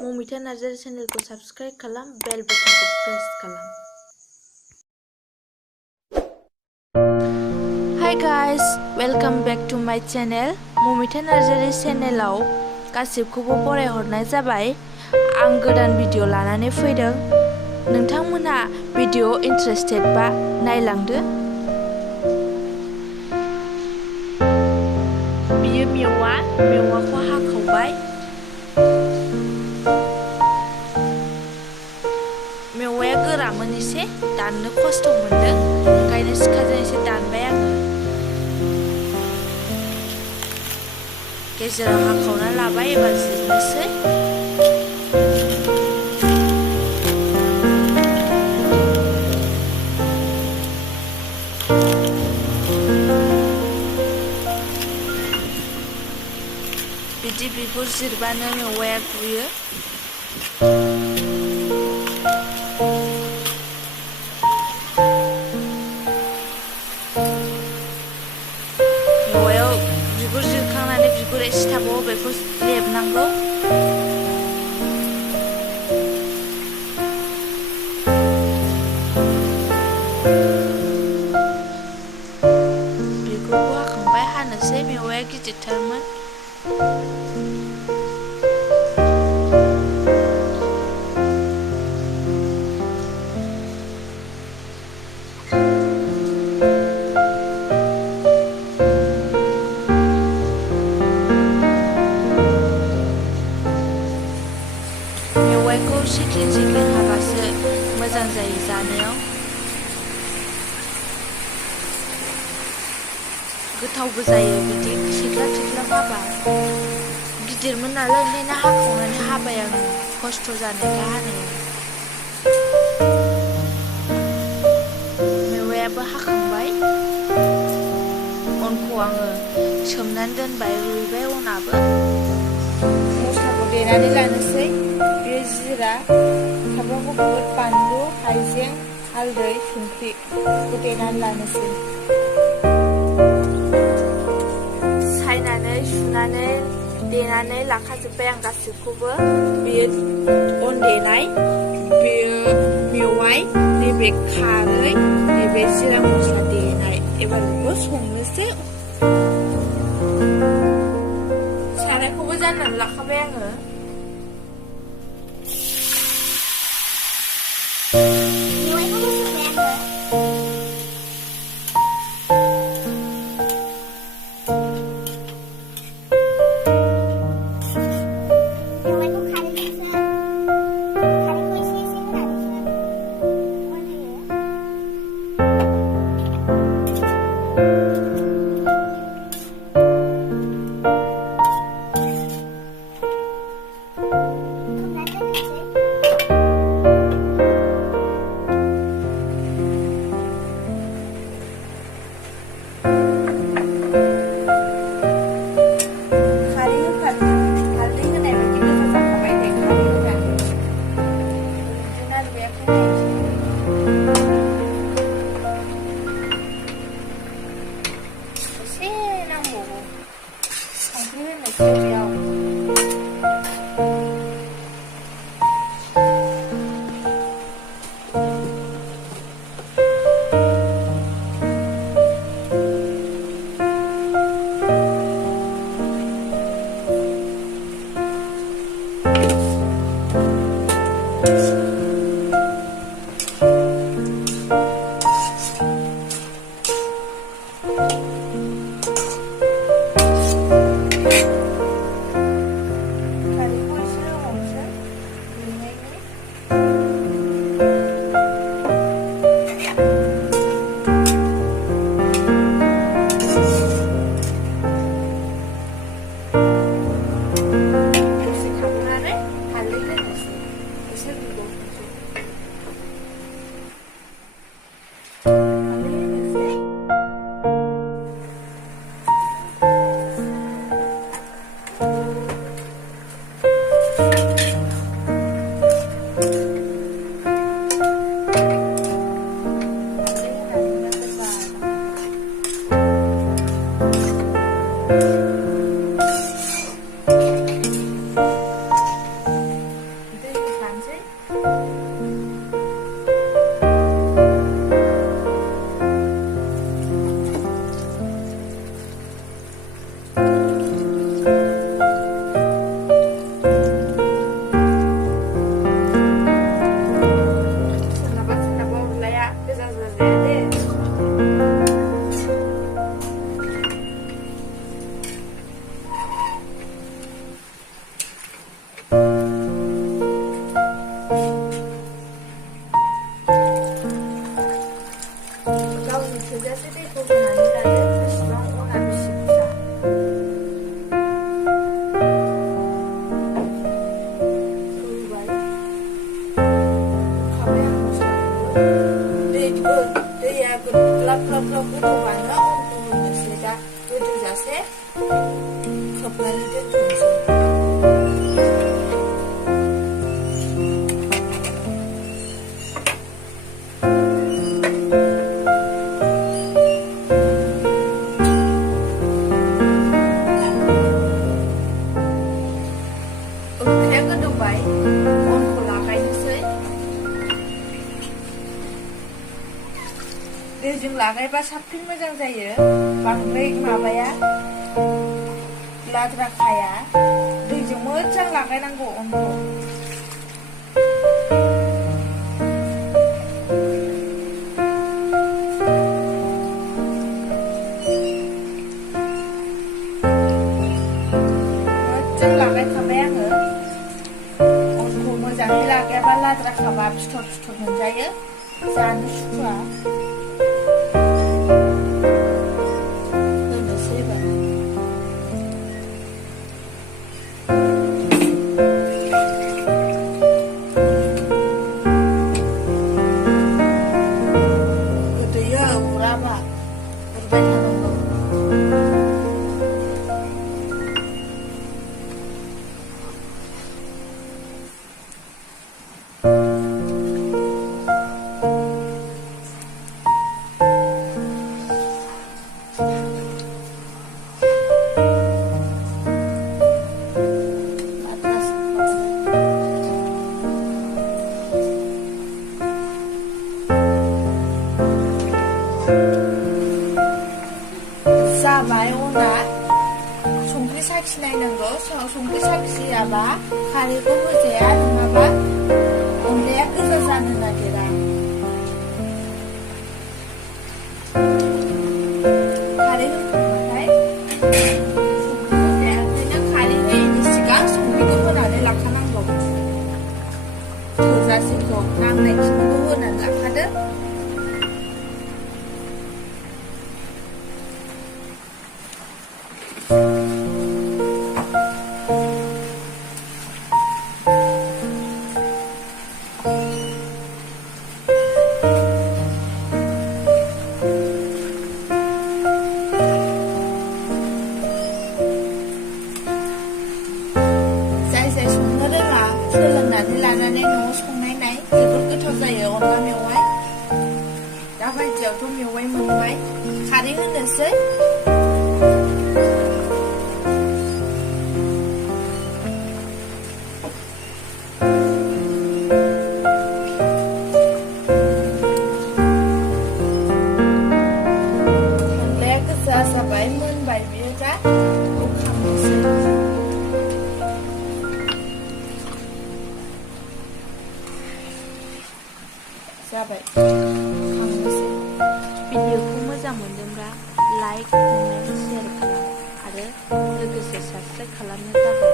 Mamita Narzary चेनेलखौ subscribe खालाम, बेल बटनखौ press खालाम। Hi guys, welcome back to my channel. Mamita Narzary चेनेलाव गासिबखौबो बरायहरनाय जाबाय। आं गोदान भिडिअ लानानै फैदों। नोंथांमोनहा भिडिअ इन्टारेस्टेड बा नायलांदो। बियो मेवाखौ हाखावबाय। मेवाया गोरामोन एसे, दाननो खस्थ' मोनदों, ओंखायनो सिखाजों एसे दानबाय आङो। गेजेराव हाखावना लाबाय, एबार जिरनोसै। बिदि बिगुर जिरबानो मेवाया गुयो। मेवायाव बिगुर जिरखांनानै बिगुर एसे थाबावो, बेखौ लेबनांगौ। बिगुरखौ हाखांबाय, हानोसै। मेवाया गिदिरथारमोन। मेवाइखौ सेख्लिन हाबासो मोजां जायो जानायाव। गोथावबो जायो बिदि सेख्ला हाबा। गिदिरमोन नालाय, ओंखायनो हाखावनानै हाबाय आङो, खस्थ' जानायखाय हानायाव। मेवायाबो हाखांबाय। अनखौ आङो सोमनानै दोनबाय, रुइबाय अनाबो। मस्लाखौ देनानै लानोसै। बे जिरा, सामब्राम गुफुर, बानलु, हाइजें, हालदै, संख्रि बेखौ देनानै लानोसै। सायनानै सुनानै देनानै लाखाजोब्बाय आं गासिबखौबो। बेयो अन देनाय, बेयो मेवाइ, नैबे खारै, नैबे जिरा मस्ला देनाय। एबार बेखौ संनोसै। सारायखौबो जाननानै लाखाबाय आङो। संख्रि होनोसै बेयाव। अनलाया ग्लाब ग्लाब ग्लाब गोदौबानो अनखौ होनोसै दा गोदौजासे खोबनानै दोनथ'नोसै। ओंख्रिया गोदौबाय अनखौ लागायनोसै। दैजों लागायबा साबसिन मोजां जायो, बांद्राय माबाया लाद्रा खाया। दैजों मोजां लागायनांगौ अनखौ। मोजां लागायखाबाय आङो। अनखौ मोजाङै लागायाबा लाद्रा खाबा फिथर फिथर मोनजायो, जानो सुखुवा। जाबाय अना। संख्रि साखिनायनांगौ। संख्रि साखियाबा खारैखौ होजाया, नङाबा अनलाया गोजा जानो नागिरा। खारै होखांबाथाय संख्रि होजाया, ओंखायनो खारै होयैनि सिगां संख्रिखौ होनानै लाखानांगौ। थोजासेखौ नांनायखिनिखौ होनानै लाखादो। सोलोंनानै लानानै न'आव संनाय नाय, जोबोद गोथाव जायो अनला मेवाइ। दा बायदियावथ' मेवाइ मोनबाय। खारै होनोसै। अनलाया गोजा जाबाय, मोनबाय बियो दा। खांनोसै। जाबाय, खांनोसै। भिडिअखौ मोजां मोनदोंब्ला लाइक, कमेन्ट, शेयार खालाम आरो लोगोसे साबस्क्राइब खालामनो थाखाय